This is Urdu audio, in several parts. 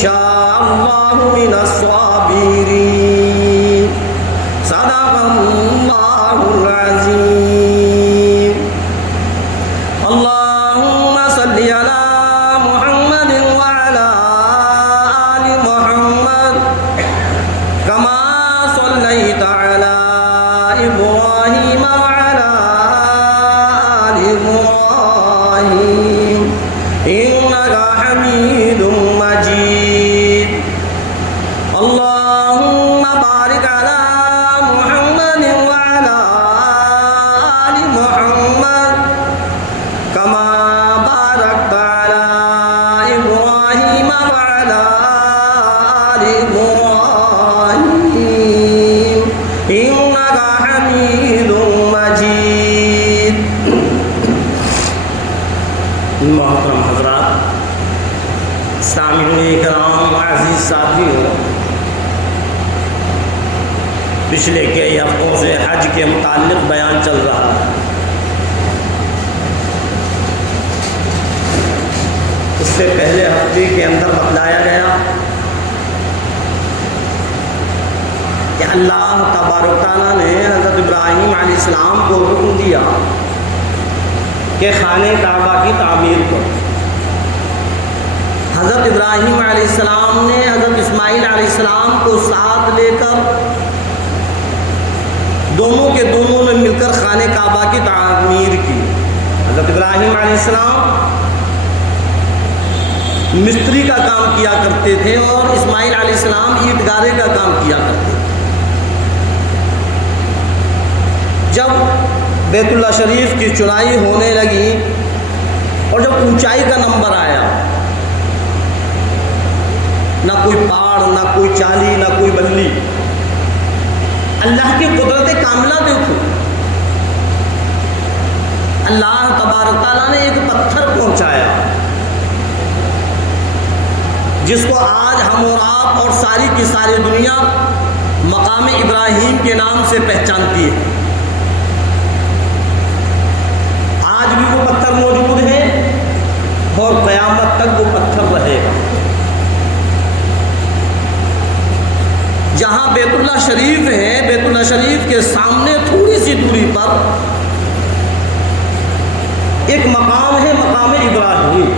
شاء اللہ من الصابرین۔ صدق اللہ العظیم۔ اللہم صلی علی محمد وعلی آل محمد کما صلیت علی ابراہیم وعلی آل ابراہیم انک حمید مجید۔ اللہم بارک علی محمد وعلی آل محمد کما بارکت علی ابراہیم وعلی آل ابراہیم انک حمید مجید۔ محترم حضرات، سامعین کرام، عزیز ساتھیوں، پچھلے کئی ہفتوں سے حج کے متعلق بیان چل رہا ہے۔ اس سے پہلے ہفتے کے اندر بتلایا گیا کہ اللہ تبارک تعالیٰ نے حضرت ابراہیم علیہ السلام کو حکم دیا کہ خانہ کعبہ کی تعمیر کرو۔ حضرت ابراہیم علیہ السلام نے حضرت اسماعیل علیہ السلام کو ساتھ لے کر دونوں کے دونوں نے مل کر خانہ کعبہ کی تعمیر کی۔ حضرت ابراہیم علیہ السلام مستری کا کام کیا کرتے تھے اور اسماعیل علیہ السلام اینٹ گارے کا کام کیا کرتے تھے۔ جب بیت اللہ شریف کی چڑھائی ہونے لگی اور جب اونچائی کا نمبر آیا، نہ کوئی پہاڑ، نہ کوئی چالی، نہ کوئی بلی، اللہ کی قدرت کاملہ دیکھو۔ اللہ تبارک تعالیٰ نے ایک پتھر پہنچایا جس کو آج ہم اور آپ اور ساری کی ساری دنیا مقام ابراہیم کے نام سے پہچانتی ہے۔ آج بھی وہ پتھر موجود ہے اور قیامت تک وہ پتھر رہے گا۔ جہاں بیت اللہ شریف ہے، بیت اللہ شریف کے سامنے تھوڑی سی دوری پر ایک مقام ہے، مقام ابراہیم،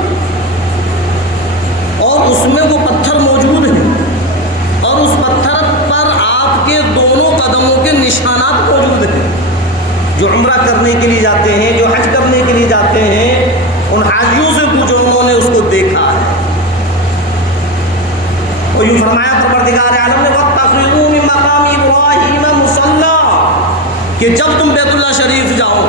اور اس میں وہ پتھر موجود ہیں اور اس پتھر پر آپ کے دونوں قدموں کے نشانات موجود ہیں۔ جو عمرہ کرنے کے لیے جاتے ہیں، جو حج کرنے کے لیے جاتے ہیں، ان حاجیوں سے پوچھو، انہوں نے اس کو دیکھا ہے۔ اور یوں فرمایا پروردگار عالم نے وَاتَّخِذُوا مِن مَّقَامِ إِبْرَاهِيمَ مُصَلًّى، کہ جب تم بیت اللہ شریف جاؤ،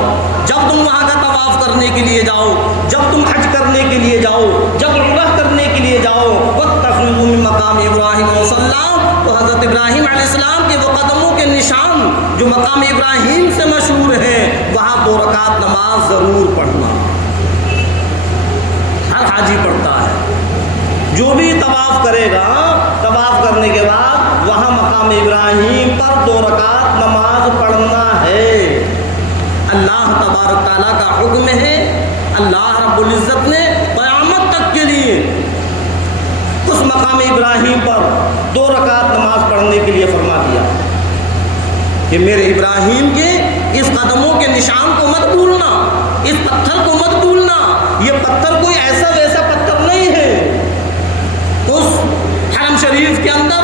جب تم وہاں کا طواف کرنے کے لیے جاؤ، جب تم حج کرنے کے لیے جاؤ، جب عمرہ کرنے کے لیے جاؤ، وَاتَّخِذُوا مِن مَّقَامِ إِبْرَاهِيمَ مُصَلًّى، تو حضرت ابراہیم علیہ السلام کے وہ قدموں کے نشان جو مقام ابراہیم سے مشہور ہیں، وہاں 2 رکعت نماز ضرور پڑھنا۔ ہر حاجی پڑھتا ہے، جو بھی طواف کرے گا، طواف کرنے کے بعد وہاں مقام ابراہیم پر 2 رکعت نماز پڑھنا ہے۔ اللہ تبارک تعالیٰ کا حکم ہے، اللہ رب العزت نے قیامت تک کے لیے اس مقام ابراہیم پر 2 رکعت نماز پڑھنے کے لیے فرما دیا کہ میرے ابراہیم کے اس قدموں کے نشان کو مت بھولنا، اس پتھر کو مت بھولنا۔ یہ پتھر کوئی ایسا ویسا پتھر نہیں ہے۔ اس حرم شریف کے اندر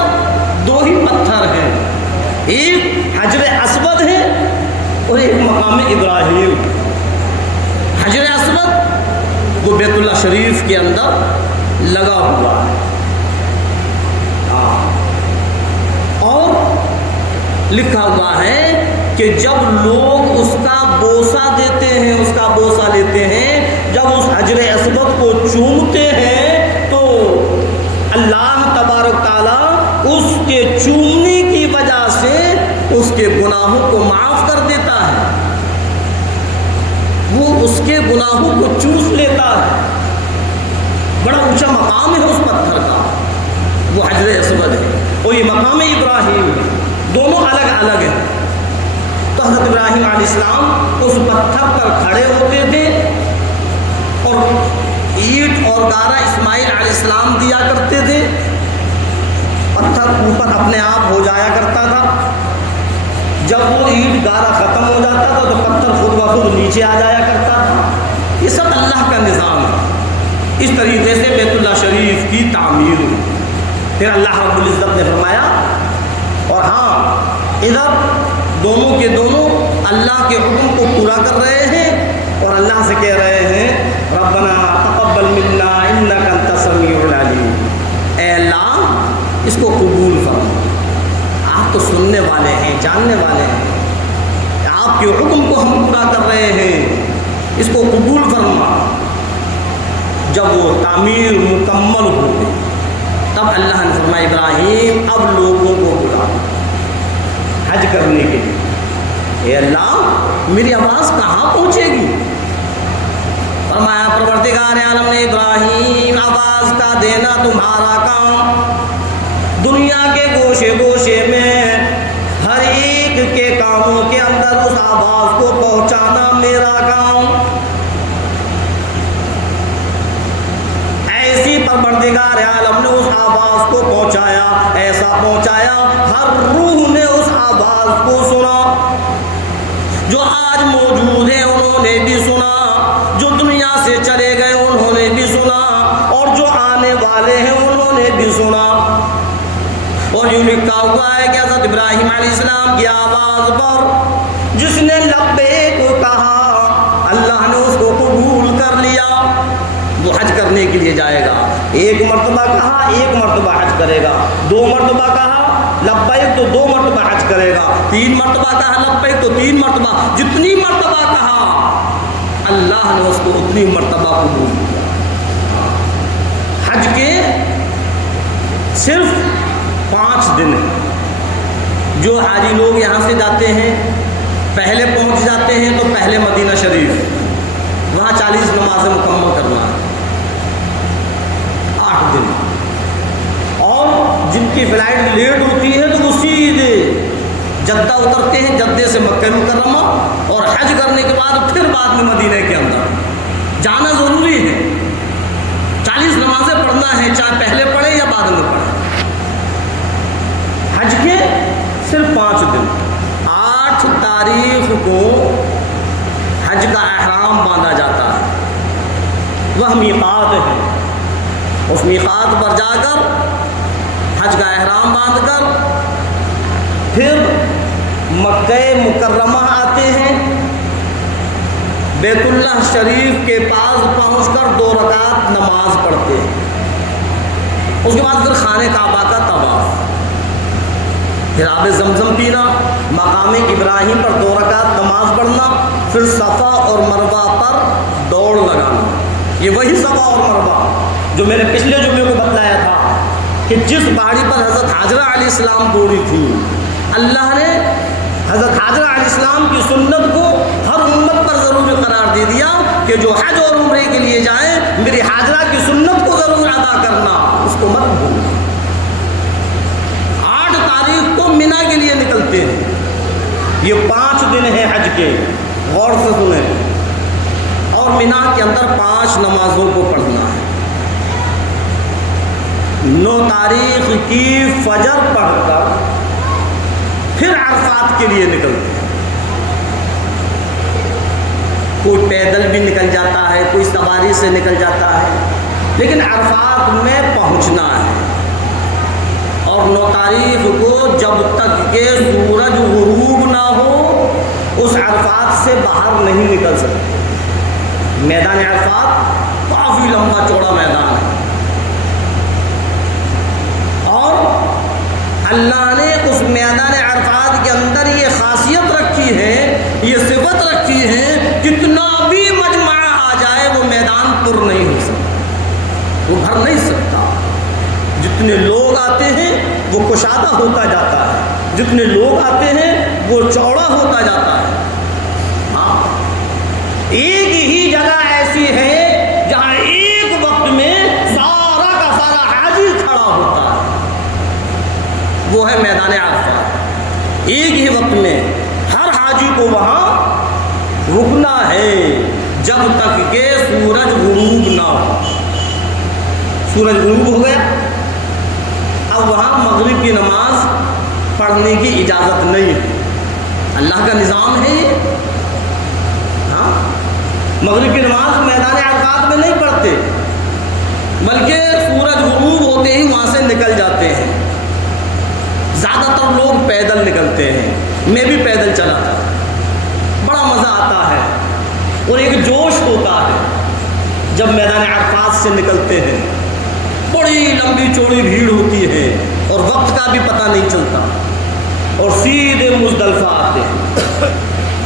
2 ہی پتھر ہیں، ایک حجر اسود ہے اور ایک مقام ابراہیم۔ حجر اسود وہ بیت اللہ شریف کے اندر لگا ہوا ہے، اور لکھا ہوا ہے کہ جب لوگ اس کا بوسہ دیتے ہیں، اس کا بوسہ لیتے ہیں، جب اس حجر اسود کو چومتے ہیں تو اللہ تبارک تعالیٰ اس کے چومنے کی وجہ سے اس کے گناہوں کو معاف کر دیتا ہے، وہ اس کے گناہوں کو چوس لیتا ہے۔ بڑا اونچا مقام ہے اس پتھر کا، وہ حجر اسود ہے اور یہ مقام ابراہیم ہے، دونوں الگ الگ ہیں۔ تو حضرت ابراہیم علیہ السلام اس پتھر پر کھڑے ہوتے تھے اور اینٹ اور گارا اسماعیل علیہ السلام دیا کرتے تھے، اوپر اپنے آپ ہو جایا کرتا تھا، جب وہ اینٹ گارا ختم ہو جاتا تھا تو پتھر خود بخود نیچے آ جایا کرتا تھا۔ یہ سب اللہ کا نظام ہے۔ اس طریقے سے بیت اللہ شریف کی تعمیر ہوئی۔ پھر اللہ رب العزت نے فرمایا، اور ہاں ادھر دونوں کے دونوں اللہ کے حکم کو پورا کر رہے ہیں اور اللہ سے کہہ رہے ہیں ربنا تقبل منا انک انت السمیع العلیم، اے اللہ اس کو قبول فرما، آپ تو سننے والے ہیں، جاننے والے ہیں، آپ کے حکم کو ہم پورا کر رہے ہیں، اس کو قبول فرما۔ جب وہ تعمیر مکمل ہو گئی تب اللہ نے فرمایا ابراہیم اب لوگوں کو بلا حج کرنے کے لیے۔ اے اللہ میری آواز کہاں پہنچے گی؟ فرمایا پروردگار عالم نے ابراہیم آواز کا دینا تمہارا کام، دنیا کے گوشے گوشے میں ہر ایک کے کاموں کے اندر اس آواز کو پہنچانا میرا کام۔ ایسی پروردگار عالم نے اس آواز کو پہنچایا، ایسا پہنچایا ہر روح نے اس آواز کو سنا، جو آج موجود ہیں انہوں نے بھی سنا، جو دنیا سے چلے گئے انہوں نے بھی سنا، اور جو آنے والے ہیں انہوں نے بھی سنا۔ اور یوں لکھا ہوا ہے کہ حضرت ابراہیم علیہ السلام کی آواز پر جس نے لبیک کو کہا اللہ نے اس کو قبول کر لیا، وہ حج کرنے کے لیے جائے گا۔ ایک مرتبہ کہا ایک مرتبہ حج کرے گا، دو مرتبہ کہا لبیک تو دو مرتبہ حج کرے گا، تین مرتبہ کہا لبیک تو تین مرتبہ، جتنی مرتبہ کہا اللہ نے اس کو اتنی مرتبہ قبول کیا۔ حج کے صرف 5 دن ہیں۔ جو حاجی لوگ یہاں سے جاتے ہیں پہلے پہنچ جاتے ہیں تو پہلے مدینہ شریف، وہاں 40 نمازیں مکمل کرنا ہے، 8 دن۔ اور جن کی فلائٹ لیٹ ہوتی ہے تو وہ سیدھے جدہ اترتے ہیں، جدے سے مکہ مکرمہ، اور حج کرنے کے بعد پھر بعد میں مدینہ کے اندر جانا ضروری ہے۔ 40 نمازیں پڑھنا ہے، چاہے پہلے پڑھے یا بعد میں پڑھے۔ حج کے صرف 5 دن۔ 8 تاریخ کو حج کا احرام باندھا جاتا ہے، وہ میقات ہے، اس میقات پر جا کر حج کا احرام باندھ کر پھر مکہ مکرمہ آتے ہیں، بیت اللہ شریف کے پاس پہنچ کر 2 رکعت نماز پڑھتے ہیں، اس کے بعد پھر خانہ کعبہ کا طواف، پھر آب زمزم پینا، مقام ابراہیم پر 2 رکعت نماز پڑھنا، پھر صفا اور مروہ پر دوڑ لگانا۔ یہ وہی صفا اور مروہ جو میں نے پچھلے جمعے کو بتلایا تھا کہ جس پہاڑی پر حضرت حاجرہ علیہ السلام دوڑی تھی، اللہ نے حضرت حاجرہ علیہ السلام کی سنت کو ہر امت پر ضروری قرار دے دیا کہ جو حج اور عمرے کے لیے جائیں میری حاجرہ کی سنت کو ضرور ادا کرنا، اس کو مت بھولنا۔ 8 تاریخ کو مینا کے لیے نکلتے ہیں۔ یہ 5 دن ہیں حج کے، غور سے سنیں، اور مینا کے اندر 5 نمازوں کو پڑھنا ہے۔ 9 تاریخ کی فجر پڑھ کر پھر عرفات کے لیے نکلتے ہیں۔ کوئی پیدل بھی نکل جاتا ہے، کوئی سواری سے نکل جاتا ہے، لیکن عرفات میں پہنچنا ہے۔ اور 9 تاریخ کو جب تک کہ سورج غروب نہ ہو اس عرفات سے باہر نہیں نکل سکتے۔ میدان عرفات کافی لمبا چوڑا میدان ہے، اور اللہ نے اس میدان عرفات کے اندر یہ خاصیت رکھی ہے، یہ صفت رکھی ہے، کتنا بھی مجمع آ جائے وہ میدان پر نہیں ہو سکتا، وہ بھر نہیں سکتا۔ جتنے لوگ آتے ہیں وہ کشادہ ہوتا جاتا ہے، جتنے لوگ آتے ہیں وہ چوڑا ہوتا جاتا ہے۔ ہاں، ایک ہی جگہ ایسی ہے جہاں ایک وقت میں سارا کا سارا حاجی کھڑا ہوتا ہے، وہ ہے میدان عرفات۔ ایک ہی وقت میں ہر حاجی کو وہاں رکنا ہے جب تک کہ سورج غروب نہ ہو۔ سورج غروب ہو گیا، اب وہاں مغرب کی نماز پڑھنے کی اجازت نہیں ہے۔ اللہ کا نظام ہے یہ۔ ہاں، مغرب کی نماز میدان عرفات میں نہیں پڑھتے، بلکہ سورج غروب ہوتے ہی وہاں سے نکل جاتے ہیں۔ زیادہ تر لوگ پیدل نکلتے ہیں، میں بھی پیدل چلا تھا، بڑا مزہ آتا ہے اور ایک جوش ہوتا ہے جب میدان عرفات سے نکلتے ہیں۔ بڑی لمبی چوڑی بھیڑ ہوتی ہے اور وقت کا بھی پتہ نہیں چلتا، اور سیدھے مزدلفہ آتے ہیں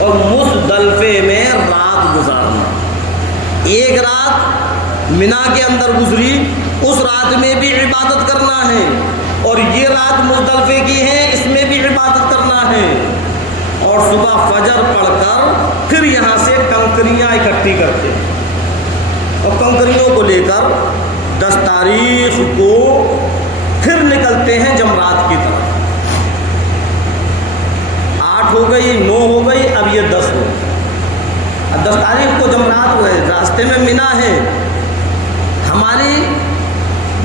اور مزدلفے میں رات گزارنا۔ ایک رات منا کے اندر گزری، اس رات میں بھی عبادت کرنا ہے، اور یہ رات مزدلفے کی ہے، اس میں بھی عبادت کرنا ہے، اور صبح فجر پڑھ کر پھر یہاں سے کنکریاں اکٹھی کرتے ہیں، اور کنکریوں کو لے کر 10 تاریخ کو پھر نکلتے ہیں جمرات کی طرف۔ 8 ہو گئی، 9 ہو گئی، اب یہ 10 ہو گئی۔ اب 10 تاریخ کو جمرات ہوئے، راستے میں منا ہے، ہماری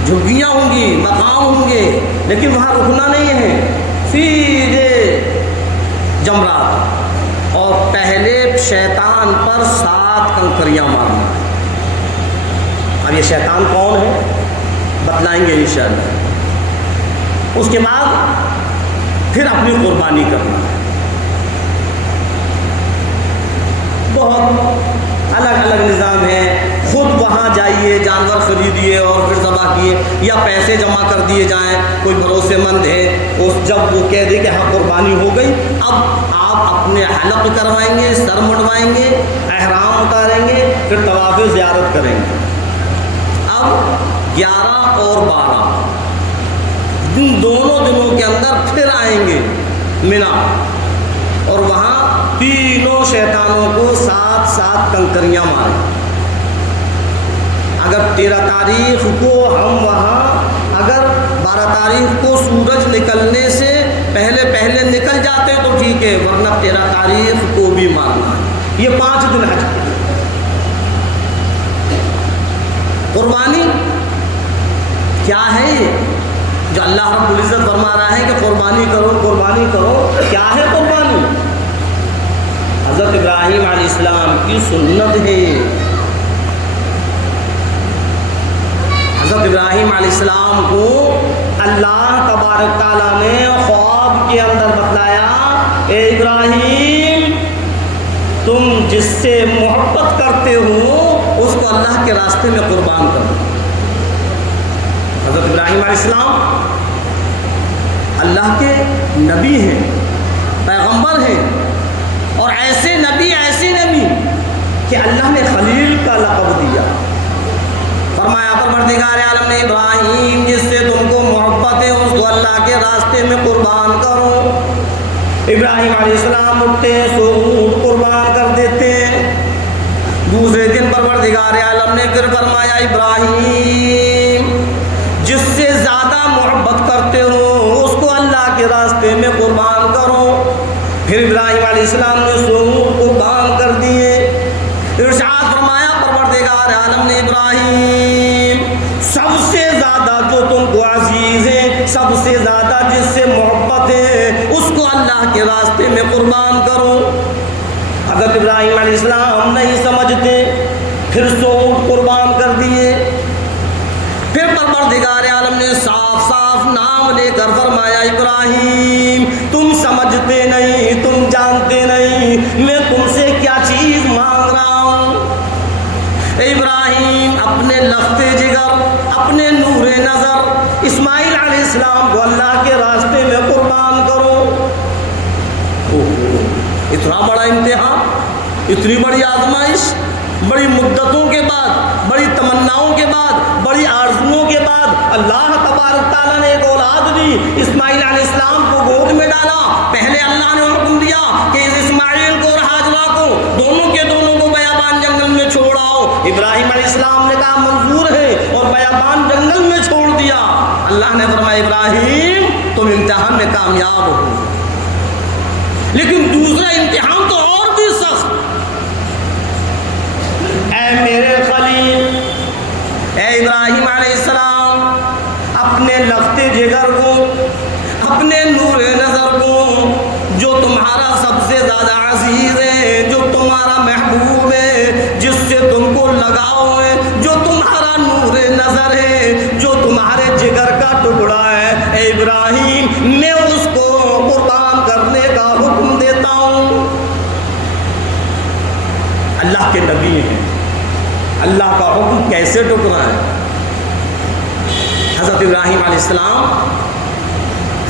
جھگیاں ہوں گی، مقام ہوں گے، لیکن وہاں رکنا نہیں ہے، سیدھے جمرات، اور پہلے شیطان پر 7 کنکریاں مارنا ہے۔ اب یہ شیطان کون ہے بتلائیں گے انشاءاللہ۔ اس کے بعد پھر اپنی قربانی کرنا ہے۔ بہت الگ الگ نظام ہے، خود وہاں جائیے، جانور خریدیے اور پھر ذبح کیے، یا پیسے جمع کر دیے جائیں، کوئی بھروسے مند ہے جب وہ کہہ دے کہ ہاں قربانی ہو گئی، اب آپ اپنے حلق کروائیں گے، سر منڈوائیں گے، احرام اتاریں گے، پھر طواف زیارت کریں گے۔ اب 11 اور 12 ان دونوں دنوں کے اندر پھر آئیں گے منا، اور وہاں تینوں شیطانوں کو 7 کنکریاں ماریں۔ اگر 13 تاریخ کو ہم وہاں، اگر 12 تاریخ کو سورج نکلنے سے پہلے نکل جاتے تو ٹھیک ہے، ورنہ 13 تاریخ کو بھی مارنا ہے۔ یہ 5 دن حج کے۔ قربانی کیا ہے یہ جو اللہ رب العزت فرما رہا ہے کہ قربانی کرو، قربانی کرو؟ کیا ہے قربانی؟ حضرت ابراہیم علیہ السلام کی سنت ہے۔ حضرت ابراہیم علیہ السلام کو اللہ تبارک تعالیٰ نے خواب کے اندر بتلایا، اے ابراہیم، تم جس سے محبت کرتے ہو اس کو اللہ کے راستے میں قربان کرو۔ حضرت ابراہیم علیہ السلام اللہ کے نبی ہیں، پیغمبر ہیں، اور ایسے نبی کہ اللہ نے خلیل کا لقب دیا۔ فرمایا پروردگار عالم نے ابراہیم جس سے تم کو محبت ہے اس کو اللہ کے راستے میں قربان کرو۔ ابراہیم علیہ السلام اٹھتے ہیں، سو اونٹ قربان کر دیتے ہیں۔ دوسرے دن پروردگار عالم نے پھر فرمایا ابراہیم جس سے زیادہ محبت کرتے ہو اس کو اللہ کے راستے میں قربان کرو۔ پھر ابراہیم علیہ السلام نے 100 اونٹ قربان کر دیے۔ ارشاد فرمایا پروردگار عالم نے ابراہیم سب سے زیادہ جو تم کو عزیز ہے، سب سے زیادہ جس سے محبت ہے اس کو اللہ کے راستے میں قربان کرو۔ حضرت ابراہیم علیہ السلام نہیں سمجھتے، پھر 100 اونٹ قربان کر دیے۔ پھر پروردگار عالم نے صاف نام لے کر فرمایا ابراہیم تم سمجھتے نہیں، تم جانتے نہیں میں تم سے کیا چیز مانگ رہا ہوں۔ ابراہیم اپنے لخت جگر، اپنے نور نظر اسماعیل علیہ السلام کو اللہ کے راستے میں قربان کرو۔ اتنا بڑا امتحان، اتنی بڑی آزمائش، بڑی مدتوں کے بعد، بڑی تمناؤں کے بعد، بڑی آرزوؤں کے بعد اللہ تبارک تعالیٰ نے ایک اولاد دی، اسماعیل علیہ السلام کو گود میں ڈالا۔ پہلے اللہ نے حکم دیا کہ اس اسماعیل کو اور ہاجرہ کو دونوں کے دونوں کو بیابان جنگل میں چھوڑ آؤ۔ ابراہیم علیہ السلام نے کہا منظور ہے اور بیابان جنگل میں چھوڑ دیا۔ اللہ نے فرمایا ابراہیم تم امتحان میں کامیاب ہو، لیکن دوسرا امتحان تو اور بھی سخت۔ اے میرے خلیل، اے ابراہیم علیہ السلام، اپنے لخت جگر کو، اپنے نور نظر سب سے زیادہ عزیز ہے، جو تمہارا محبوب ہے، جس سے تم کو لگاؤ ہے، جو تمہارا نور نظر ہے، جو تمہارے جگر کا ٹکڑا ہے، اے ابراہیم میں اس کو قربان کرنے کا حکم دیتا ہوں۔ اللہ کے نبی ہیں، اللہ کا حکم کیسے ٹکرا ہے؟ حضرت ابراہیم علیہ السلام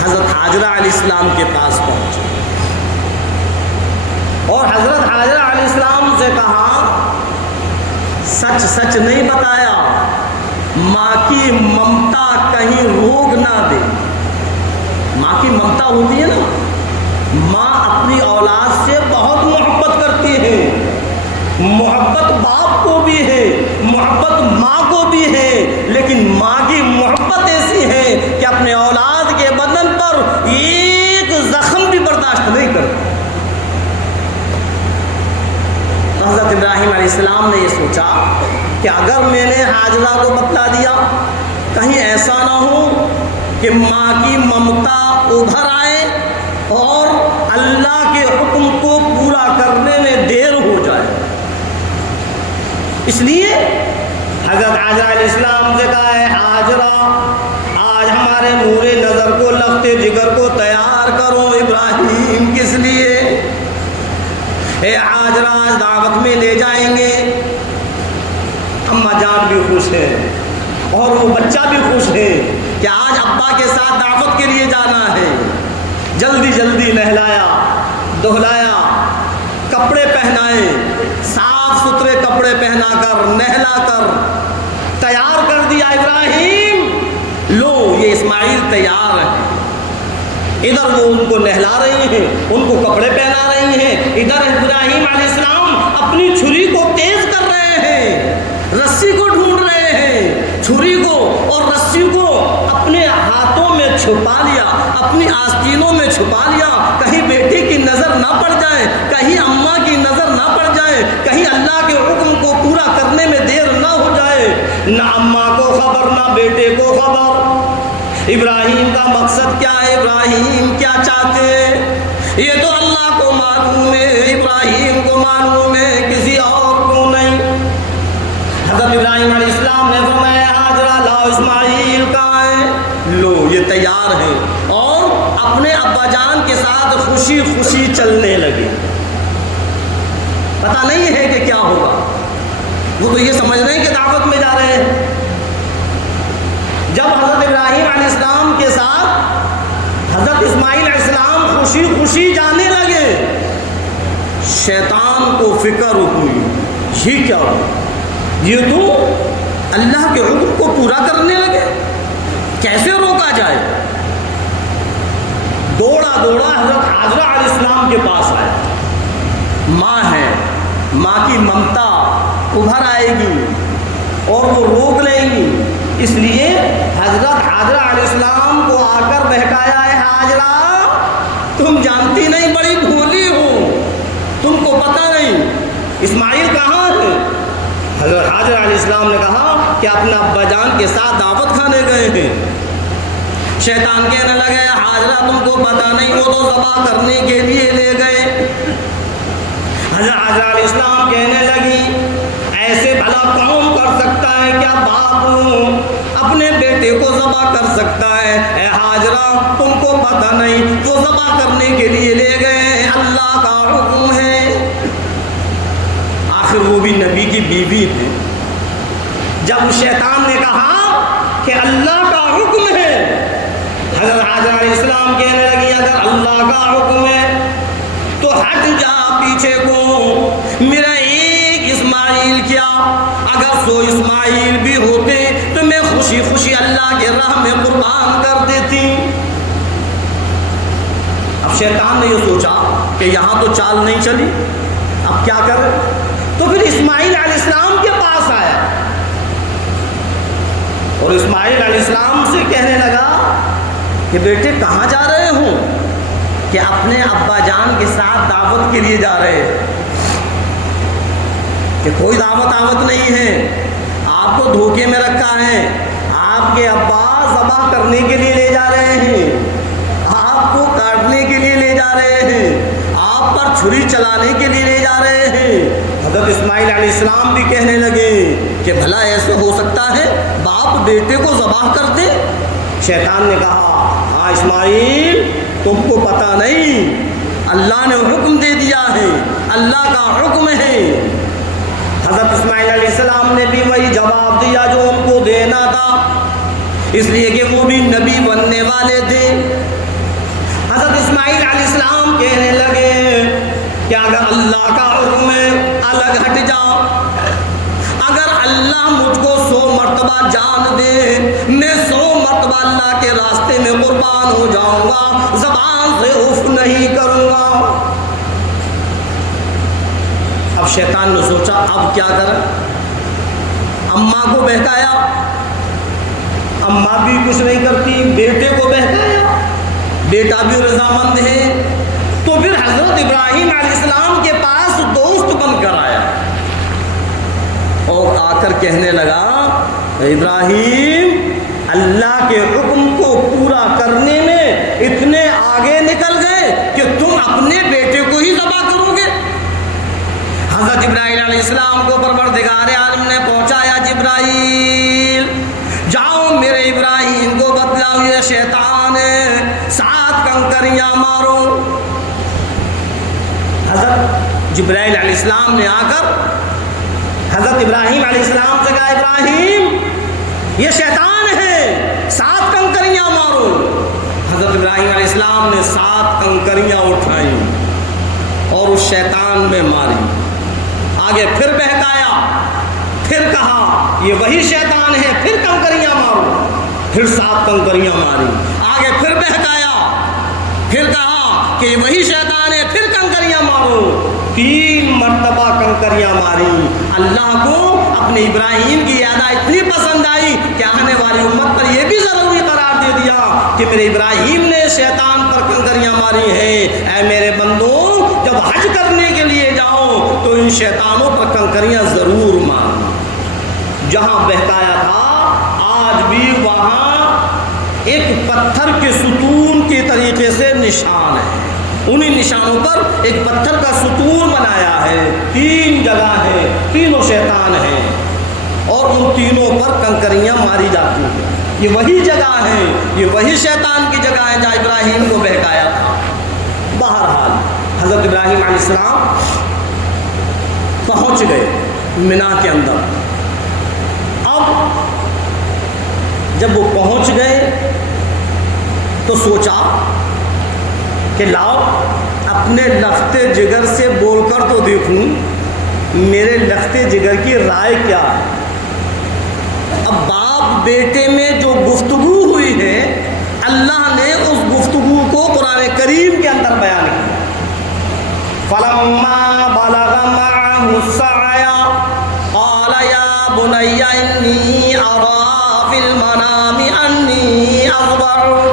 حضرت حاجرہ علیہ السلام کے پاس پہنچے اور حضرت حاجرہ علیہ السلام سے کہا، سچ سچ نہیں بتایا، ماں کی ممتا کہیں روک نہ دے۔ ماں کی ممتا ہوتی ہے نا، ماں اپنی اولاد سے بہت محبت کرتی ہے، محبت باپ کو بھی ہے، محبت ماں کو بھی ہے، لیکن ماں کی محبت ایسی ہے کہ اپنے اولاد کے بدن پر ایک زخم بھی برداشت نہیں کرتی۔ حضرت ابراہیم علیہ السلام نے یہ سوچا کہ اگر میں نے حاجرہ کو بتلا دیا، کہیں ایسا نہ ہو کہ ماں کی ممتا ابھر آئے اور اللہ کے حکم کو پورا کرنے میں دیر ہو جائے۔ اس لیے حضرت حاجرہ علیہ السلام سے کہا ہے، حاجرہ آج ہمارے نور نظر کو، لخت جگر کو تیار کرو۔ ابراہیم کس لیے؟ اے حاجرہ آج دعوت میں لے جائیں گے۔ اماں جان بھی خوش ہے اور وہ بچہ بھی خوش ہے کہ آج ابا کے ساتھ دعوت کے لیے جانا ہے۔ جلدی جلدی نہلایا، دہلایا، کپڑے پہنائے، صاف ستھرے کپڑے پہنا کر، نہلا کر تیار کر دیا۔ ابراہیم لو، یہ اسماعیل تیار ہے۔ ادھر وہ ان کو نہلا رہی ہیں، ان کو کپڑے پہنا رہی ہیں، ادھر ابراہیم علیہ السلام اپنی چھری کو تیز کر رہے ہیں، رسی کو ڈھونڈ رہے ہیں، چھری کو اور رسی کو اپنے ہاتھوں میں چھپا لیا، اپنی آستینوں میں چھپا لیا، کہیں بیٹی کی نظر نہ پڑ جائے، کہیں اماں کی نظر نہ پڑ جائے، کہیں اللہ کے حکم کو پورا کرنے میں دیر نہ ہو جائے۔ نہ اماں کو خبر، نہ بیٹے کو خبر۔ ابراہیم کا مقصد کیا ہے؟ ابراہیم کیا چاہتے ہیں یہ تو اللہ کو معلوم ہے، ابراہیم کو معلوم ہے، کسی اور کو نہیں۔ حضرت ابراہیم علیہ السلام نے فرمایا، حاجرہ لاؤ، اسماعیل کہاں ہے؟ لو، یہ تیار ہے، اور اپنے ابا جان کے ساتھ خوشی خوشی چلنے لگے۔ پتہ نہیں ہے کہ کیا ہوگا، وہ تو یہ سمجھ رہے ہیں کہ دعوت میں جا رہے ہیں۔ جب حضرت ابراہیم علیہ السلام کے ساتھ حضرت اسماعیل علیہ السلام خوشی خوشی جانے لگے، شیطان کو فکر ہوئی، یہ کیا ہوا؟ یہ تو اللہ کے حکم کو پورا کرنے لگے، کیسے روکا جائے؟ دوڑا دوڑا حضرت حاجرہ علیہ السلام کے پاس آیا۔ ماں ہے، ماں کی ممتا ابھر آئے گی اور وہ روک لیں گی، اس لیے حضرت حاجرہ علیہ السلام کو آ کر بہکایا ہے۔ حاجرہ تم جانتی نہیں، بڑی بھولی ہو، تم کو پتہ نہیں اسماعیل کہاں ہے؟ حضرت حاجرہ علیہ السلام نے کہا کہ اپنا ابا جان کے ساتھ دعوت کھانے گئے ہیں۔ شیطان کہنے لگے، حاجرہ تم کو پتہ نہیں، وہ تو ذبح کرنے کے لیے لے گئے۔ حضرت حاجرہ علیہ السلام کہنے لگی، ایسے بھلا کون کر سکتا ہے؟ کیا باپ اپنے بیٹے کو ذبح کر سکتا ہے؟ اے حاجرہ تم کو پتہ نہیں، وہ ذبح کرنے کے لیے لے گئے، اللہ کا حکم ہے۔ آخر وہ بھی نبی کی بیوی تھی۔ جب شیطان نے کہا کہ اللہ کا حکم ہے، حضرت حاجرہ علیہ السلام کہنے لگی، اگر اللہ کا حکم ہے تو ہٹ جا پیچھے کو، میرا ایک اسماعیل کیا، اگر 100 اسماعیل بھی ہوتے تو میں خوشی خوشی اللہ کے راہ میں قربان کر دیتی۔ اب شیطان نے یہ سوچا کہ یہاں تو چال نہیں چلی، اب کیا کرے؟ تو پھر اسماعیل علیہ السلام کے پاس آیا اور اسماعیل علیہ السلام سے کہنے لگا کہ بیٹے کہاں جا رہے ہو؟ کہ اپنے ابا جان کے ساتھ دعوت کے لیے جا رہے ہیں، کہ کوئی دعوت نہیں ہے، آپ کو دھوکے میں رکھا ہے، آپ کے ابا ذبح کرنے کے لیے لے جا رہے ہیں، آپ کو کاٹنے کے لیے لے جا رہے ہیں، آپ پر چھری چلانے کے لیے لے جا رہے ہیں۔ حضرت اسماعیل علیہ السلام بھی کہنے لگے کہ بھلا ایسے ہو سکتا ہے باپ بیٹے کو ذبح کر دے؟ شیطان نے کہا ہاں اسماعیل، تم کو پتہ نہیں، اللہ نے حکم دے دیا ہے، اللہ کا حکم ہے۔ حضرت اسماعیل علیہ السلام نے بھی وہی جواب دیا جو ان کو دینا تھا، اس لیے کہ وہ بھی نبی بننے والے تھے۔ حضرت اسماعیل علیہ السلام کہنے لگے کہ اگر اللہ کا حکم ہے الگ ہٹ جاؤ، اگر اللہ مجھ کو 100 مرتبہ جان دے، میں 100 مرتبہ اللہ کے راستے میں قربان ہو جاؤں گا، زبان سے اف نہیں کروں گا۔ اب شیطان نے سوچا اب کیا کریں، اماں کو بہکایا، اماں بھی کچھ نہیں کرتی، بیٹے کو بہکایا، بیٹا بھی رضامند ہے، تو پھر حضرت ابراہیم علیہ السلام کے پاس دوست بن کر آیا اور آ کر کہنے لگا ابراہیم، اللہ کے حکم کو پورا کرنے میں اتنے آگے نکل گئے کہ تم اپنے بیٹے کو ہی ذبح کرو گے۔ حضرت ابراہیم علیہ السلام کو پروردگار عالم نے پہنچایا، جبرائیل جاؤ میرے ابراہیم کو بتلاؤ یہ شیطان ہے، 7 کنکریاں مارو۔ حضرت جبرائیل علیہ السلام نے آ کر حضرت ابراہیم علیہ السلام سے کہا ابراہیم یہ شیطان ہے، 7 کنکریاں مارو۔ حضرت ابراہیم علیہ السلام نے 7 کنکریاں اٹھائیں اور اس شیطان میں ماری، آگے پھر بہکایا، پھر کہا یہ وہی شیطان ہے، پھر کنکریاں مارو، پھر 7 کنکریاں ماری، آگے پھر بہکایا، پھر کہا کہ یہ وہی شیطان ہے، پھر کنکریاں مارو، 3 مرتبہ کنکریاں ماری۔ اللہ کو اپنے ابراہیم کی یادہ اتنی پسند آئی کہ آنے والی امت پر یہ بھی ضروری قرار دے دیا کہ میرے ابراہیم نے شیطان پر کنکریاں ماری ہیں، اے میرے بندوں جب حج کرنے کے لیے جاؤ تو ان شیطانوں پر کنکریاں ضرور مارنا۔ جہاں بہکایا تھا آج بھی وہاں ایک پتھر کے ستون کے طریقے سے نشان ہے، انہی نشانوں پر ایک پتھر کا ستون بنایا ہے، 3 جگہ ہے، تینوں شیطان ہیں اور ان تینوں پر کنکریاں ماری جاتی ہیں۔ یہ وہی جگہ ہے، یہ وہی شیطان کی جگہ ہے جہاں ابراہیم کو بہکایا تھا۔ بہرحال حضرت ابراہیم علیہ السلام پہنچ گئے مینا کے اندر۔ اب جب وہ پہنچ گئے تو سوچا کہ لاؤ اپنے لختے جگر سے بول کر تو دیکھوں میرے لختے جگر کی رائے کیا ہے۔ اب باپ بیٹے میں جو گفتگو ہوئی ہے اللہ نے اس گفتگو کو قرآن کریم کے اندر بیان کیا۔ فَلَمَّا بَلَغَ مَعَهُ السَّعْيَ قَالَ يَا بُنَيَّ إِنِّي أَرَىٰ فِي الْمَنَامِ أَنِّي أَذْبَحُكَ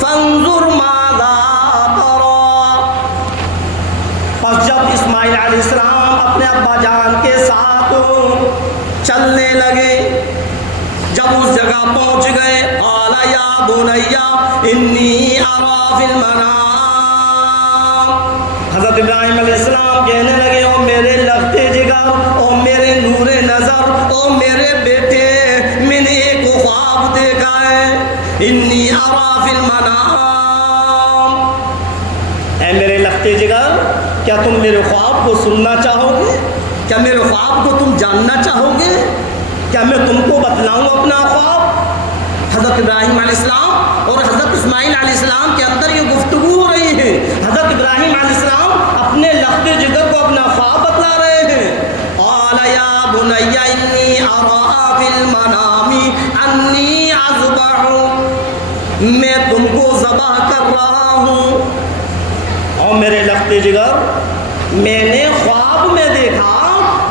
فَانظُرْ مَاذَا تَرَىٰ۔ پس جب اسماعیل علیہ السلام اپنے ابا جان کے ساتھ چلنے لگے، جب اس جگہ پہنچ گئے قَالَ يَا بُنَيَّ إِنِّي أَرَىٰ فِي الْمَنَامِ، حضرت ابراہیم علیہ السلام کہنے لگے او میرے لختے جگر، او میرے نور نظر، او میرے بیٹے، میں نے ایک خواب دیکھا ہے، انی ارا فی المنام۔ اے میرے لختے جگر، کیا تم میرے خواب کو سننا چاہو گے؟ کیا میرے خواب کو تم جاننا چاہو گے؟ کیا میں تم کو بتلاؤں اپنا خواب؟ حضرت ابراہیم علیہ السلام اور حضرت اسماعیل علیہ السلام کے اندر یہ گفتگو ہو رہی ہے۔ حضرت ابراہیم علیہ السلام اپنے لخت جگر کو اپنا خواب بتلا رہے ہیں۔ قال یا بنی انی ارا فی المنام انی اذبحک، میں تم کو ذبح کر رہا ہوں۔ اور میرے لخت جگر، میں نے خواب میں دیکھا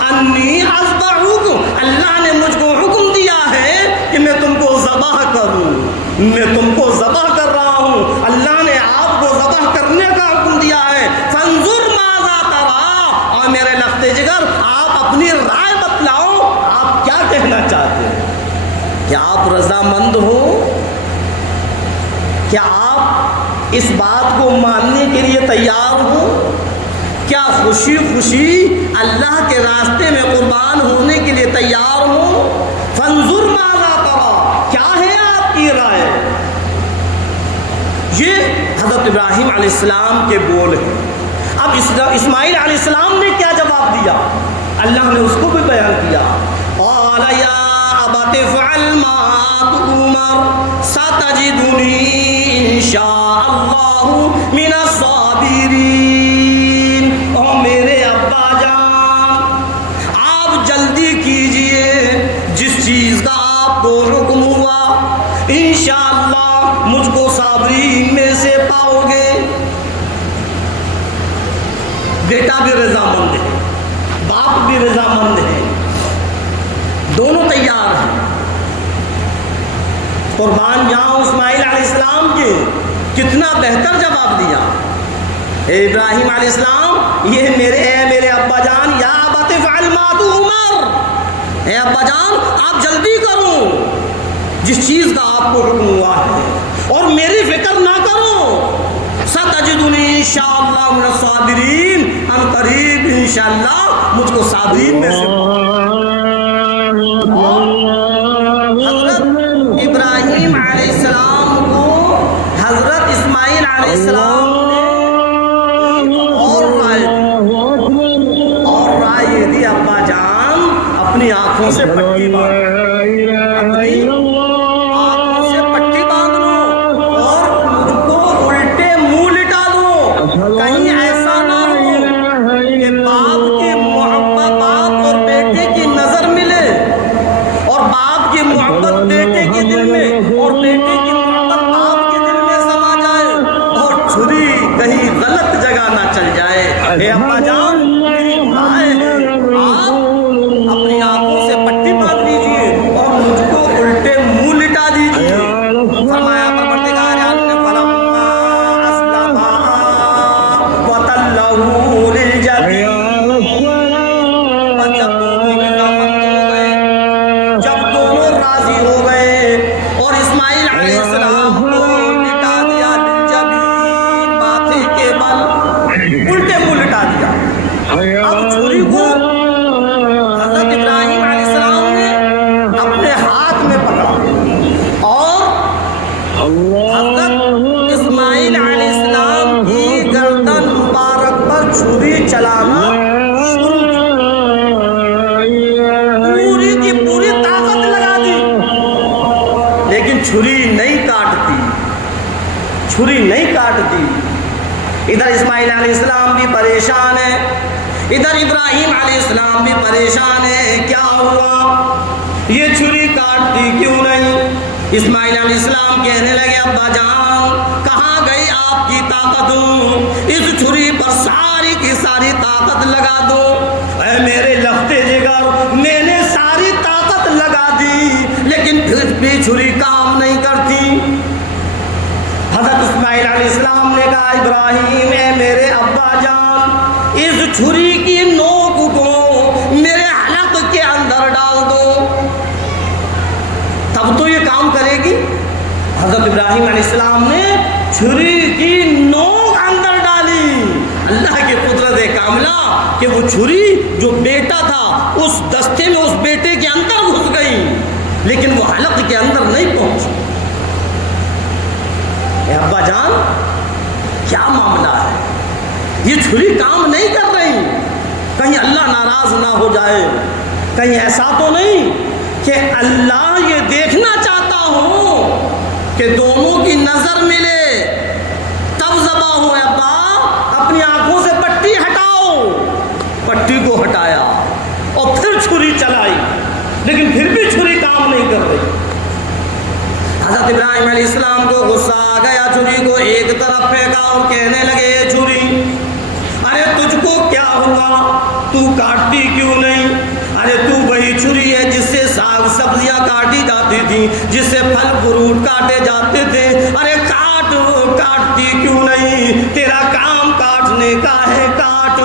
انی اذبحک، اللہ نے مجھ کو حکم دیا ہے کہ میں تم کو ذبح کروں، میں تم کو ذبح کر رہا ہوں، اللہ نے آپ کو ذبح کرنے کا حکم دیا ہے۔ فانظر ماذا ترى، اور میرے لخت جگر آپ اپنی رائے بتلاؤ، آپ کیا کہنا چاہتے ہیں؟ کیا آپ رضامند ہو؟ کیا آپ اس بات کو ماننے کے لیے تیار ہو کیا خوشی خوشی اللہ کے راستے میں قربان ہونے کے لیے تیار ہو؟ فانظر ماذا ترى، کیا ہے آپ کی رائے؟ یہ حضرت ابراہیم علیہ السلام کے بول ہیں۔ اب اسماعیل علیہ السلام نے کیا جواب دیا؟ اللہ نے اس کو بھی بیان کیا، قال یا ابت افعل ما تؤمر ستجدنی ان شاء اللہ من الصابرین۔ او میرے ابا جان، آپ جلدی کیجئے، جس چیز کا آپ کو حکم ہوا انشاءاللہ مجھ کو صابرین میں سے پاؤ گے۔ بیٹا بھی رضامند ہے، باپ بھی رضامند ہے، دونوں تیار ہیں۔ قربان جاؤں اسماعیل علیہ السلام کے کتنا بہتر جواب دیا۔ اے ابراہیم علیہ السلام، یہ میرے ابا جان، یا ابت افعل ما تؤمر، اے ابا جان آپ جلدی کرو، جس چیز کا آپ کو حکم ہوا ہے، اور میری فکر نہ کرو۔ ستجدنی انشاءاللہ من الصابرین، ہم قریب انشاءاللہ مجھ کو صابرین میں سے حضرت ابراہیم علیہ السلام کو حضرت اسماعیل علیہ السلام نے اور رائے دی، ابا جان اپنی آنکھوں سے پٹی باندھ لو اور مجھ کو الٹے منہ لٹا دو، کہیں ایسا نہ ہو کہ باپ کی محبت باپ اور بیٹے کی نظر ملے، اور باپ کی محبت بیٹے کے دل میں، اور بیٹے کی محبت باپ کے دل میں سما جائے، اور چھری کہیں غلط جگہ نہ چل جائے۔ اے ابا جان میری رائے ہے، آپ اپنی آنکھوں سے پٹی باندھ لیجیے اور مجھ کو الٹے منہ لٹا دیجیے۔ فرمایا پروردگار عالم نے فلما اسلما وتلہ للجبین، جب دونوں راضی ہو گئے اور اسماعیل علیہ السلام کو لٹا دیا للجبین، ماتھے کے بل، الٹے منہ لٹا دیا۔ اب چھری کو حضرت ابراہیم علیہ السلام نے اپنے ہاتھ میں پکڑا اور حضرت اسماعیل علیہ السلام کی گردن مبارک پر چھری چلانا شروع کی، پوری کی پوری طاقت لگا دی، لیکن چھری نہیں کاٹتی، چھری نہیں کاٹتی۔ ادھر اسماعیل علیہ السلام بھی پریشان ہے، ادھر ابراہیم علیہ السلام بھی پریشان ہے، کیا ہوا، یہ چھری کاٹتی کیوں نہیں؟ اسماعیل علیہ السلام کہنے لگے ابا جان کہاں گئی آپ کی طاقت، اس چھری پر ساری کی ساری طاقت لگا دو۔ اے میرے لفتے جگر، میں نے ساری طاقت لگا دی لیکن پھر بھی چھری کام نہیں کرتی۔ حضرت اسماعیل علیہ السلام نے کہا ابراہیم اے میرے ابا جان، اس چھری کی نوک کو میرے حلق کے اندر ڈال دو، تب تو یہ کام کرے گی۔ حضرت ابراہیم علیہ السلام نے چھری کی نوک اندر ڈالی، اللہ کی قدرت کاملہ کہ وہ چھری جو بیٹا تھا اس دستے میں اس بیٹے کے اندر گھس گئی، لیکن وہ حلق کے اندر نہیں پہنچی۔ اے ابا جان کیا معاملہ ہے، یہ چھری کام نہیں کر رہی، کہیں اللہ ناراض نہ ہو جائے، کہیں ایسا تو نہیں کہ اللہ یہ دیکھنا چاہتا ہو کہ دونوں کی نظر ملے تب ذبح ہو۔ ابا اپنی آنکھوں سے پٹی ہٹاؤ، پٹی کو ہٹایا اور پھر چھری چلائی، لیکن پھر بھی چھری کام نہیں کر رہی۔ حضرت ابراہیم علیہ السلام کو غصہ آ گیا، چھری کو ایک طرف پھینکا اور کہنے لگے چھری، ارے تجھ کو کیا ہوا، تو کاٹتی کیوں نہیں؟ ارے تو وہی چھری ہے جس سے ساگ سبزیاں کاٹی جاتی تھی، جس سے پھل فروٹ کاٹے جاتے تھے، ارے کاٹتی کیوں نہیں؟ تیرا کام کاٹنے کا ہے، کاٹ۔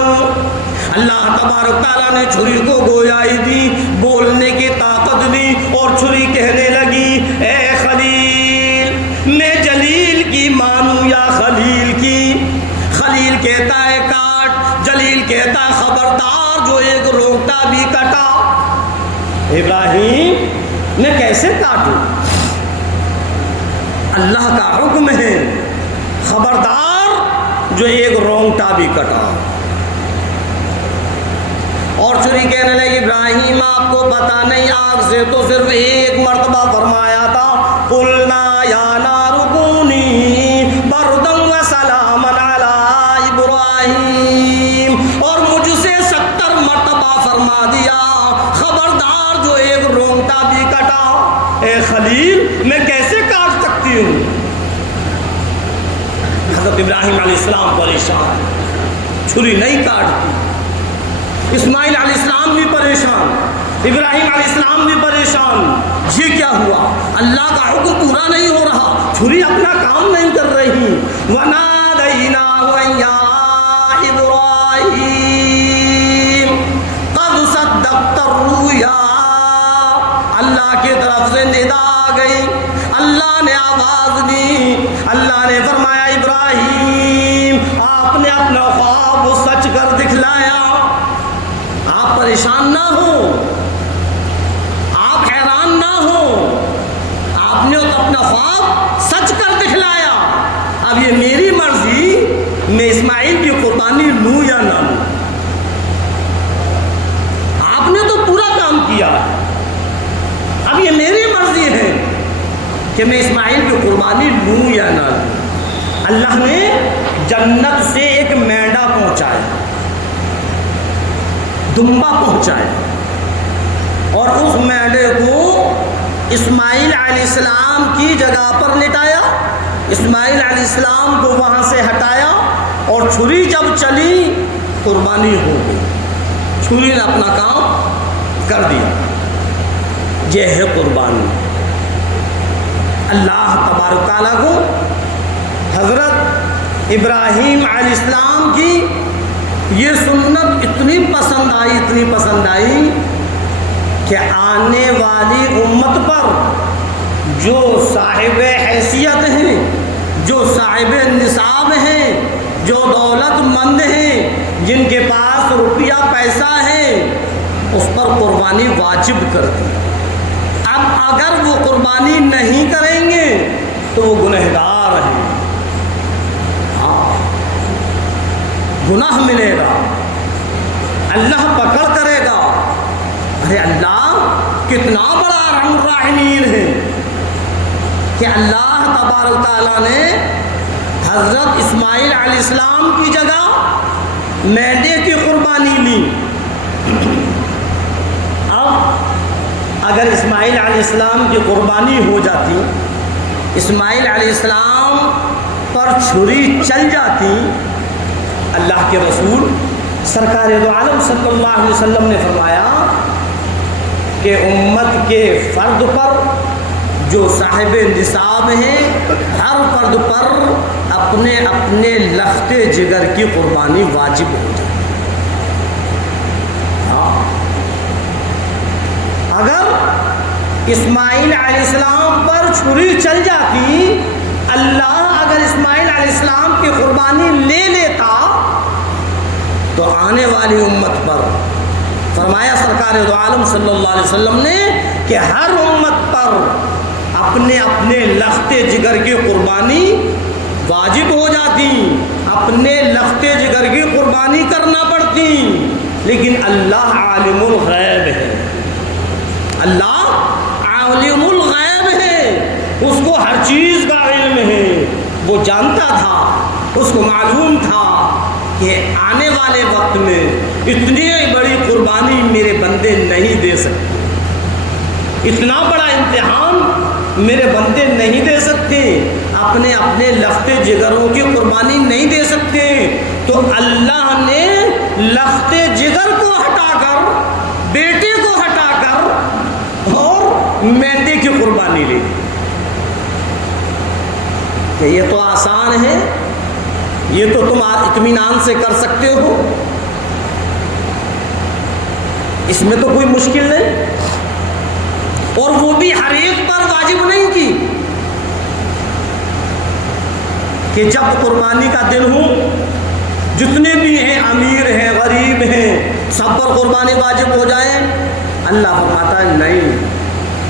اللہ تبارک تعالیٰ نے چھری کو گویائی دی، بولنے کی طاقت دی، اور چھری کہنے لگی اے خلیل، میں جلیل کی مانوں یا خلیل کی؟ خلیل کہتا ہے کاٹ، جلیل کہتا ہے خبردار جو ایک رونگٹا بھی کٹا. ابراہیم میں کیسے کاٹوں؟ اللہ کا حکم ہے خبردار جو ایک رونگٹا بھی کٹا. اور چھری کہنے لگی ابراہیم آپ کو پتا نہیں آگ سے تو صرف ایک مرتبہ فرمایا تھا قلنا یا نار کونی بردا وسلاما علی ابراہیم، اور مجھ سے 70 مرتبہ فرما دیا خبردار جو ایک رونگٹا بھی کٹا. اے خلیل میں کیسے کاٹ سکتی ہوں؟ حضرت ابراہیم علیہ السلام پریشان، چھری نہیں کاٹتی. اسماعیل علیہ السلام بھی پریشان، ابراہیم علیہ السلام بھی پریشان. یہ کیا ہوا؟ اللہ کا حکم پورا نہیں ہو رہا، چھری اپنا کام نہیں کر رہی. وَنَادَيْنَاهُ أَن يَا إِبْرَاهِيمُ قَدْ صَدَّقْتَ الرُّؤْيَا. اللہ کی طرف سے ندا آ گئی، اللہ نے آواز دی. اللہ نے فرمایا ابراہیم آپ نے اپنا خواب سچ کر دکھلایا. آپ پریشان نہ ہو، آپ حیران نہ ہو، آپ نے اپنا خواب سچ کر دکھلایا. اب یہ میری مرضی میں اسماعیل کی قربانی لوں یا نہ لوں. آپ نے تو پورا کام کیا، اب یہ میری مرضی ہے کہ میں اسماعیل کی قربانی لوں یا نہ لوں. اللہ نے جنت سے ایک مینڈا پہنچایا، دمبا پہنچایا، اور اس مینڈے کو اسماعیل علیہ السلام کی جگہ پر لٹایا. اسماعیل علیہ السلام کو وہاں سے ہٹایا اور چھری جب چلی قربانی ہو گئی. چھری نے اپنا کام کر دیا. یہ ہے قربانی. اللہ تبارک تعالیٰ کو حضرت ابراہیم علیہ السلام کی یہ سنت اتنی پسند آئی کہ آنے والی امت پر جو صاحب حیثیت ہیں، جو صاحب نصاب ہیں، جو دولت مند ہیں، جن کے پاس روپیہ پیسہ ہے، اس پر قربانی واجب کر دی. اب اگر وہ قربانی نہیں کریں گے تو وہ گنہگار ہیں، گناہ ملے گا، اللہ پکڑ کرے گا. ارے اللہ کتنا بڑا رحم الراحمین ہے کہ اللہ تبارک تعالیٰ نے حضرت اسماعیل علیہ السلام کی جگہ مینڈے کی قربانی لی. اب اگر اسماعیل علیہ السلام کی قربانی ہو جاتی، اسماعیل علیہ السلام پر چھری چل جاتی، اللہ کے رسول سرکار دو عالم صلی اللہ علیہ وسلم نے فرمایا کہ امت کے فرد پر جو صاحب نصاب ہیں، ہر فرد پر اپنے اپنے لخت جگر کی قربانی واجب ہو جائے. اگر اسماعیل علیہ السلام پر چھری چل جاتی، اللہ اگر اسماعیل علیہ السلام کی قربانی لے لیتا تو آنے والی امت پر فرمایا سرکار دو عالم صلی اللہ علیہ وسلم نے کہ ہر امت پر اپنے اپنے لخت جگر کی قربانی واجب ہو جاتی، اپنے لخت جگر کی قربانی کرنا پڑتی. لیکن اللہ عالم الغیب ہے، اللہ عالم الغیب ہے، اس کو ہر چیز کا علم ہے. وہ جانتا تھا، اس کو معلوم تھا کہ آنے والے وقت میں اتنی بڑی قربانی میرے بندے نہیں دے سکتے، اتنا بڑا امتحان میرے بندے نہیں دے سکتے، اپنے اپنے لخت جگروں کی قربانی نہیں دے سکتے. تو اللہ نے لخت جگر کو ہٹا کر، بیٹے کو ہٹا کر اور مینڈے کی قربانی لی. کہ یہ تو آسان ہے، یہ تو تم اطمینان سے کر سکتے ہو، اس میں تو کوئی مشکل نہیں. اور وہ بھی ہر ایک پر واجب نہیں کی کہ جب قربانی کا دن ہو، جتنے بھی ہیں امیر ہیں غریب ہیں سب پر قربانی واجب ہو جائے؟ اللہ فرماتا ہے نہیں،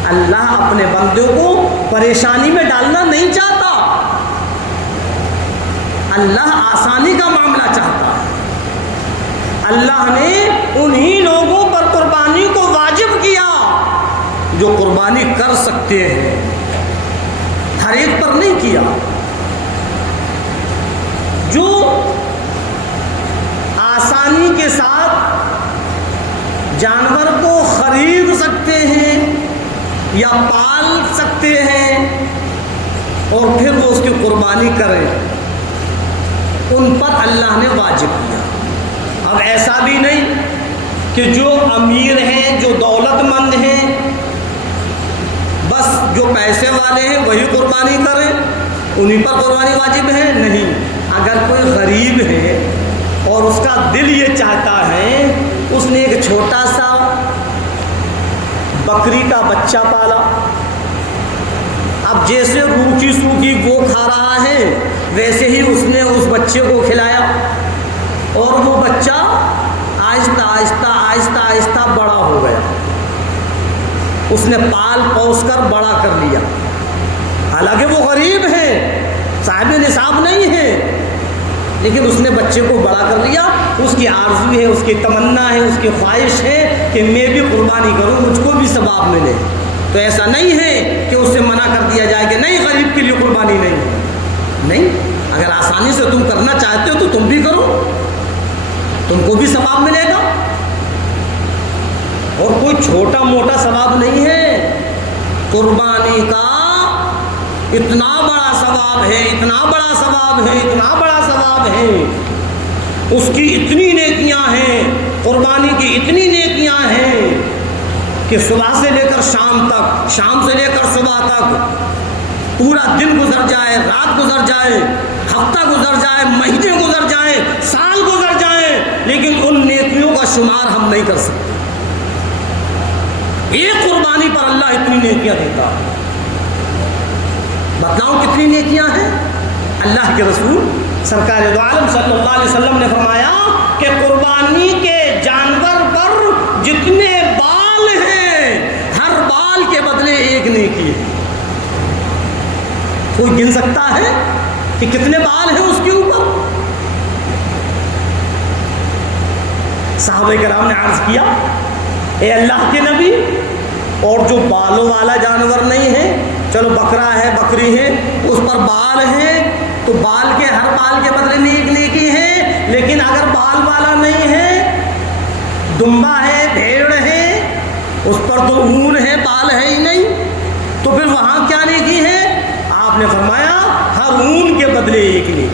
اللہ اپنے بندوں کو پریشانی میں ڈالنا نہیں چاہتا، اللہ آسانی کا معاملہ چاہتا ہے۔ اللہ نے انہی لوگوں پر قربانی کو واجب کیا جو قربانی کر سکتے ہیں، ہر ایک پر نہیں کیا۔ جو آسانی کے ساتھ جانور کو خرید سکتے ہیں یا پال سکتے ہیں اور پھر وہ اس کی قربانی کریں، ان پر اللہ نے واجب کیا۔ اب ایسا بھی نہیں کہ جو امیر ہیں جو دولت مند ہیں بس جو پیسے والے ہیں وہی قربانی کریں، انہی پر قربانی واجب ہے، نہیں۔ اگر کوئی غریب ہے اور اس کا دل یہ چاہتا ہے، اس نے ایک چھوٹا سا بکری کا بچہ پالا، اب جیسے روکھی سوکھی وہ کھا رہا ہے ویسے ہی اس نے اس بچے کو کھلایا اور وہ بچہ آہستہ آہستہ آہستہ آہستہ بڑا ہو گیا، اس نے پال پوس کر بڑا کر لیا، حالانکہ وہ غریب ہے، صاحب نصاب نہیں ہے، لیکن اس نے بچے کو بڑا کر لیا۔ اس کی آرزو ہے، اس کی تمنا ہے، اس کی خواہش ہے کہ میں بھی قربانی کروں، مجھ کو بھی ثواب ملے۔ تو ایسا نہیں ہے کہ اس سے منع کر دیا جائے کہ نہیں غریب کے لیے قربانی نہیں، اگر آسانی سے تم کرنا چاہتے ہو تو تم بھی کرو، تم کو بھی ثواب ملے گا، اور کوئی چھوٹا موٹا ثواب نہیں ہے۔ قربانی کا اتنا بڑا ثواب ہے، اتنا بڑا ثواب ہے، اتنا بڑا ثواب ہے، اس کی اتنی نیکیاں ہیں، قربانی کی اتنی نیکیاں ہیں کہ صبح سے لے کر شام تک، شام سے لے کر صبح تک، پورا دن گزر جائے، رات گزر جائے، ہفتہ گزر جائے، مہینے گزر جائیں، سال گزر جائیں، لیکن ان نیکیوں کا شمار ہم نہیں کر سکتے۔ ایک قربانی پر اللہ اتنی نیکیاں دیتا ہے، بتلاؤں کتنی نیکیاں ہیں؟ اللہ کے رسول سرکار دو عالم صلی اللہ علیہ وسلم نے فرمایا کہ قربانی کے جانور پر جتنے بال ہیں ہر بال کے بدلے ایک نیکی ہے۔ کوئی گن سکتا ہے کہ کتنے بال ہیں اس کے اوپر؟ صحابہ کرام نے عرض کیا اے اللہ کے نبی، اور جو بالوں والا جانور نہیں ہے، چلو بکرا ہے بکری ہے اس پر بال ہیں تو بال کے ہر بال کے بدلے میں ایک نیکی ہے، لیکن اگر بال والا نہیں ہے، دمبا ہے بھیڑ ہے اس پر تو اون ہے بال ہے ہی نہیں، تو پھر وہاں کیا نیکی ہے؟ آپ نے فرمایا ہر اون کے بدلے ایک نیکی۔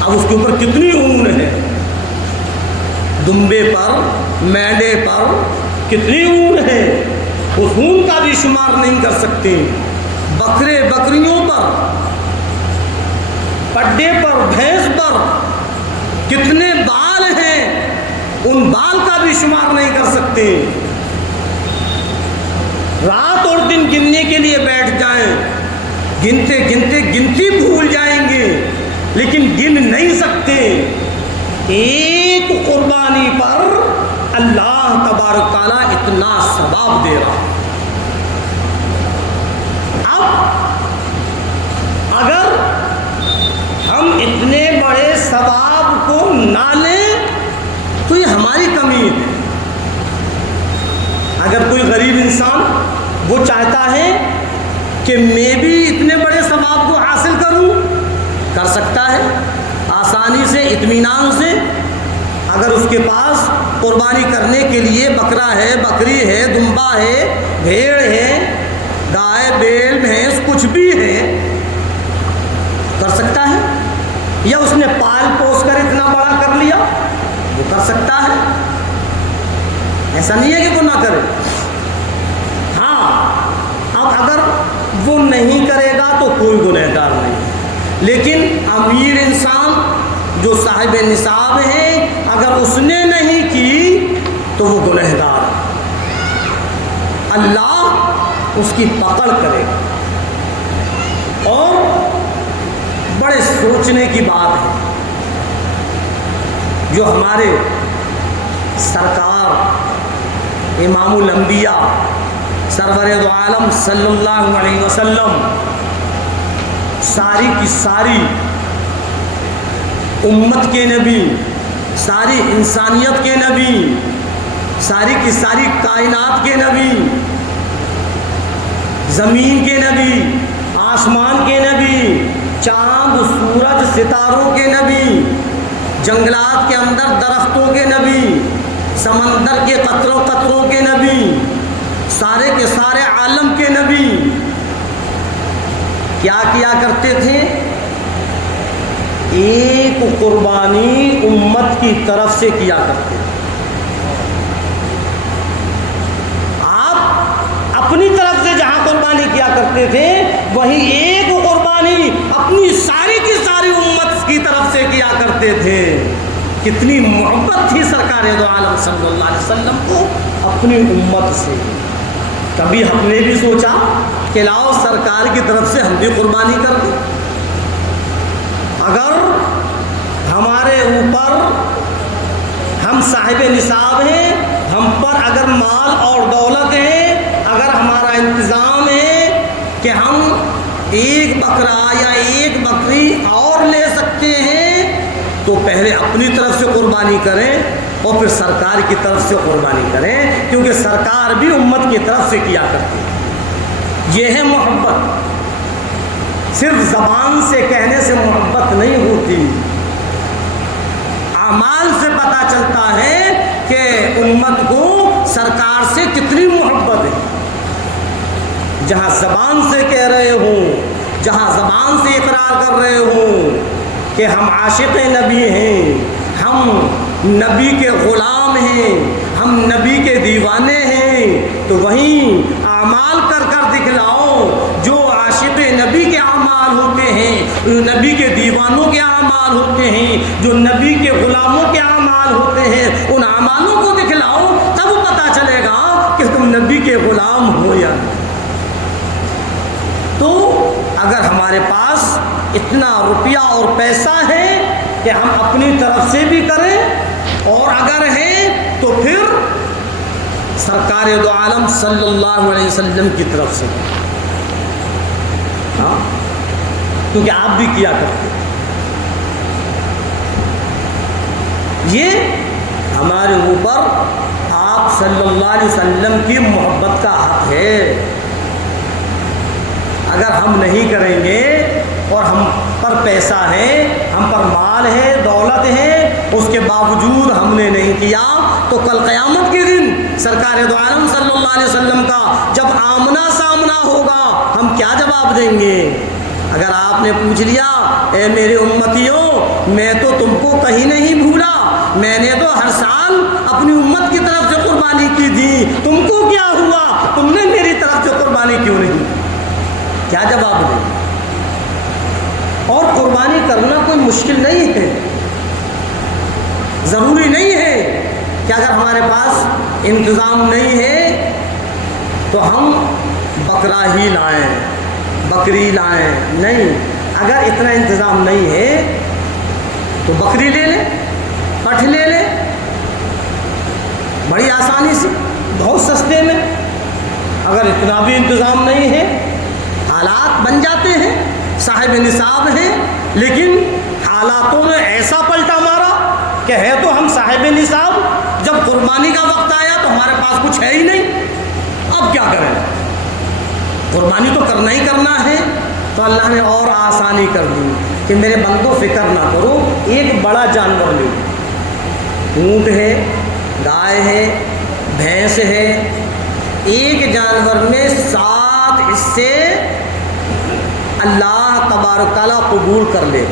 اب اس کے اوپر کتنی اون ہے؟ دمبے پر مینڈے پر کتنی اون ہے؟ اس اون کا بھی شمار نہیں کر سکتے۔ بکرے بکریوں پر، پڈے پر، بھینس پر کتنے بال ہیں، ان بال کا بھی شمار نہیں کر سکتے۔ رات اور دن گننے کے لیے بیٹھ جائیں، گنتے گنتے گنتی بھول جائیں گے، لیکن گن نہیں سکتے۔ ایک قربانی پر اللہ تبارک تعالیٰ اتنا ثواب دے رہا۔ اب اگر ہم اتنے بڑے ثواب کو نہ لیں تو یہ ہماری کمی ہے۔ اگر کوئی غریب انسان وہ چاہتا ہے کہ میں بھی اتنے بڑے ثواب کو حاصل کروں، کر سکتا ہے آسانی سے، اطمینان سے۔ اگر اس کے پاس قربانی کرنے کے لیے بکرا ہے، بکری ہے، دمبا ہے، بھیڑ ہے، گائے، بیل، بھینس کچھ بھی ہے، کر سکتا ہے۔ یا اس نے پال پوس کر اتنا بڑا کر لیا، وہ کر سکتا ہے، ایسا نہیں ہے کہ وہ نہ کرے۔ ہاں، اب اگر وہ نہیں کرے گا تو کوئی گنہگار نہیں، لیکن امیر انسان جو صاحب نصاب ہے اگر اس نے نہیں کی تو وہ گنہگار ہے، اللہ اس کی پکڑ کرے گا۔ اور بڑے سوچنے کی بات ہے جو ہمارے سرکار امام الانبیاء سرور دو عالم صلی اللہ علیہ وسلم ساری کی ساری امت کے نبی، ساری انسانیت کے نبی، ساری کی ساری کائنات کے نبی، زمین کے نبی، آسمان کے نبی، چاند سورج ستاروں کے نبی، جنگلات کے اندر درختوں کے نبی، سمندر کے قطروں قطروں کے نبی، سارے کے سارے عالم کے نبی کیا کیا کرتے تھے؟ ایک قربانی امت کی طرف سے کیا کرتے تھے۔ آپ اپنی طرف سے جہاں قربانی کیا کرتے تھے وہیں ایک قربانی اپنی ساری کی ساری امت کی طرف سے کیا کرتے تھے۔ کتنی محبت تھی سرکار دو عالم صلی اللہ علیہ وسلم کو اپنی امت سے۔ کبھی ہم نے بھی سوچا کہ لاؤ سرکار کی طرف سے ہم بھی قربانی کر دیں؟ اگر ہمارے اوپر ہم صاحب نصاب ہیں، ہم پر اگر مال اور دولت ہے، اگر ہمارا انتظام ہے کہ ہم ایک بکرا یا ایک بکری اور لے سکتے ہیں تو پہلے اپنی طرف سے قربانی کریں اور پھر سرکار کی طرف سے قربانی کریں، کیونکہ سرکار بھی امت کی طرف سے کیا کرتی ہے۔ یہ ہے محبت۔ صرف زبان سے کہنے سے محبت نہیں ہوتی، اعمال سے پتہ چلتا ہے کہ امت کو سرکار سے کتنی محبت ہے۔ جہاں زبان سے کہہ رہے ہوں، جہاں زبان سے اقرار کر رہے ہوں کہ ہم عاشق نبی ہیں، ہم نبی کے غلام ہیں، ہم نبی کے دیوانے ہیں، تو وہیں اعمال کر کر دکھلاؤ جو عاشق نبی کے اعمال ہوتے ہیں، جو نبی کے دیوانوں کے اعمال ہوتے ہیں، جو نبی کے غلاموں کے اعمال ہوتے ہیں، ان اعمالوں کو دکھلاؤ، تب پتہ چلے گا کہ تم نبی کے غلام ہو یا نہیں۔ تو اگر ہمارے پاس اتنا روپیہ اور پیسہ ہے کہ ہم اپنی طرف سے بھی کریں، اور اگر ہے تو پھر سرکار دو عالم صلی اللہ علیہ وسلم کی طرف سے، ہاں، کیونکہ آپ بھی کیا کرتے ہیں۔ یہ ہمارے اوپر آپ صلی اللہ علیہ وسلم کی محبت کا حق ہے۔ اگر ہم نہیں کریں گے اور ہم پر پیسہ ہے، ہم پر مال ہے، دولت ہے، اس کے باوجود ہم نے نہیں کیا تو کل قیامت کے دن سرکار دو عالم صلی اللہ علیہ وسلم کا جب آمنا سامنا ہوگا ہم کیا جواب دیں گے؟ اگر آپ نے پوچھ لیا اے میرے امتیوں میں تو تم کو کہیں نہیں بھولا، میں نے تو ہر سال اپنی امت کی طرف سے قربانی کی تھی، تم کو کیا ہوا، تم نے میری طرف سے قربانی کیوں نہیں؟ کیا جواب دیں؟ اور قربانی کرنا کوئی مشکل نہیں ہے، ضروری نہیں ہے کہ اگر ہمارے پاس انتظام نہیں ہے تو ہم بکرا ہی لائیں، بکری لائیں، نہیں، اگر اتنا انتظام نہیں ہے تو بکری لے لیں، پٹھ لے لیں، بڑی آسانی سے، بہت سستے میں۔ اگر اتنا بھی انتظام نہیں ہے، حالات بن جاتے ہیں، صاحب نصاب ہیں، لیکن حالاتوں نے ایسا پلٹا مارا کہ ہے تو ہم صاحب نصاب، جب قربانی کا وقت آیا تو ہمارے پاس کچھ ہے ہی نہیں، اب کیا کریں؟ قربانی تو کرنا ہی کرنا ہے، تو اللہ نے اور آسانی کر دی کہ میرے بندو فکر نہ کرو، ایک بڑا جانور لے، اونٹ ہے، گائے ہے، بھینس ہے، ایک جانور میں 7 حصے اللہ تبارک تعالیٰ قبول کر لے۔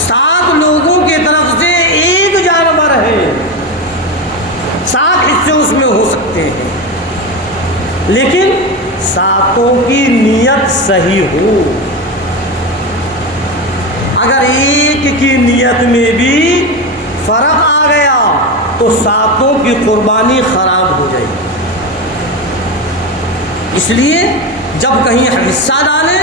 7 لوگوں کی طرف سے ایک جانور ہے، 7 حصے اس میں ہو سکتے ہیں، لیکن 7 کی نیت صحیح ہو۔ اگر ایک کی نیت میں بھی فرق آ گیا تو 7 کی قربانی خراب ہو جائے گی۔ اس لیے جب کہیں حصہ ڈالیں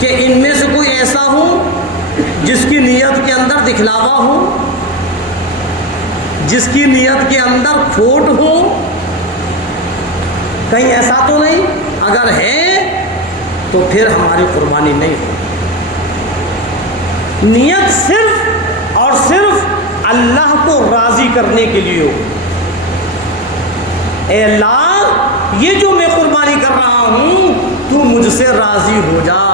کہ ان میں سے کوئی ایسا ہو جس کی نیت کے اندر دکھلاوا ہو، جس کی نیت کے اندر کھوٹ ہو، کہیں ایسا تو نہیں؟ اگر ہے تو پھر ہماری قربانی نہیں ہو۔ نیت صرف اور صرف اللہ کو راضی کرنے کے لیے ہو۔ اے اللہ، یہ جو میں قربانی کر رہا ہوں تو مجھ سے راضی ہو جا،